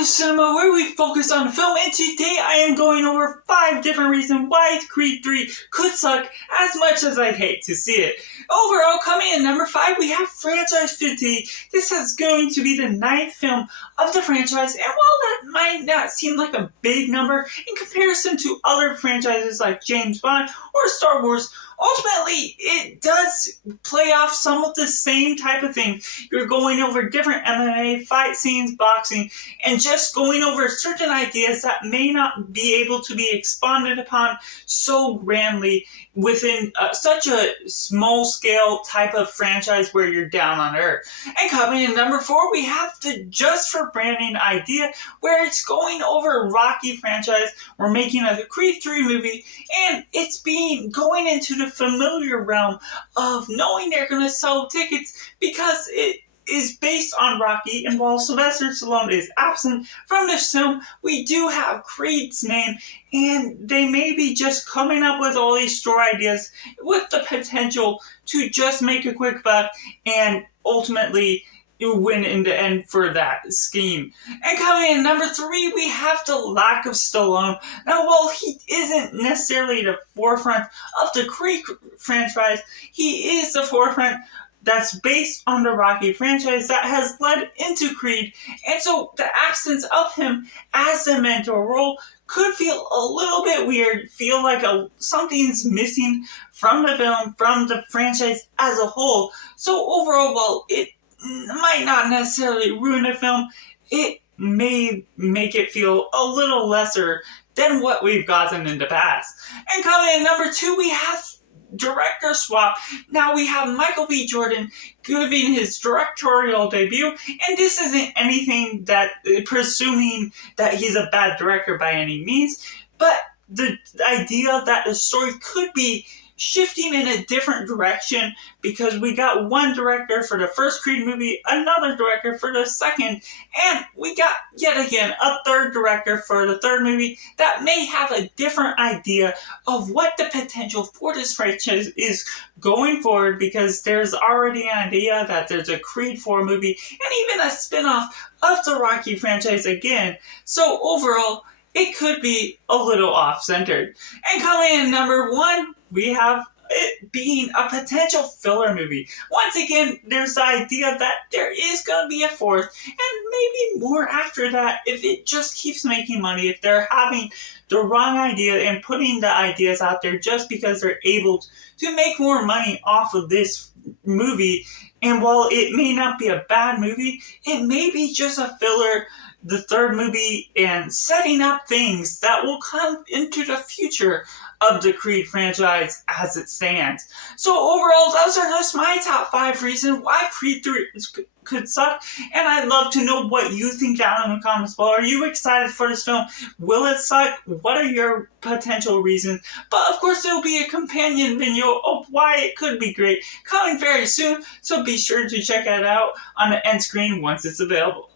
Honest Cinema, where we focus on film, and today I am going over 5 different reasons why Creed 3 could suck as much as I'd hate to see it. Overall, coming in number 5, we have Franchise 50. This is going to be the 9th film of the franchise, and while that might not seem like a big number in comparison to other franchises like James Bond or Star Wars, ultimately, it does play off some of the same type of thing. You're going over different MMA, fight scenes, boxing, and just going over certain ideas that may not be able to be expounded upon so grandly within such a small-scale type of franchise where you're down on earth. And coming in number 4, we have the Just for Branding idea, where it's going over Rocky franchise. We're making a Creed 3 movie, and it's going into the familiar realm of knowing they're going to sell tickets because it is based on Rocky, and while Sylvester Stallone is absent from this film, we do have Creed's name, and they may be just coming up with all these story ideas with the potential to just make a quick buck and ultimately win in the end for that scheme. And coming in number 3, we have the lack of Stallone. Now, while he isn't necessarily the forefront of the Creed franchise, he is the forefront that's based on the Rocky franchise that has led into Creed, and so the absence of him as the mentor role could feel a little bit weird, feel like something's missing from the film, from the franchise as a whole. So overall, while it might not necessarily ruin the film, it may make it feel a little lesser than what we've gotten in the past. And coming in number 2, we have director swap. Now we have Michael B. Jordan giving his directorial debut, and this isn't anything that presuming that he's a bad director by any means, but the idea that the story could be shifting in a different direction, because we got one director for the first Creed movie, another director for the second, and we got yet again a third director for the third movie that may have a different idea of what the potential for this franchise is going forward, because there's already an idea that there's a Creed 4 movie and even a spin-off of the Rocky franchise again. So overall, it could be a little off-centered. And coming in number 1, we have it being a potential filler movie. Once again, there's the idea that there is going to be a fourth, and maybe more after that if it just keeps making money, if they're having the wrong idea and putting the ideas out there just because they're able to make more money off of this movie. And while it may not be a bad movie, it may be just a filler, the third movie, and setting up things that will come into the future of the Creed franchise as it stands. So overall, those are just my top 5 reasons why Creed 3 could suck, and I'd love to know what you think down in the comments below. Are you excited for this film? Will it suck? What are your potential reasons? But of course, there will be a companion video of why it could be great coming very soon, so be sure to check it out on the end screen once it's available.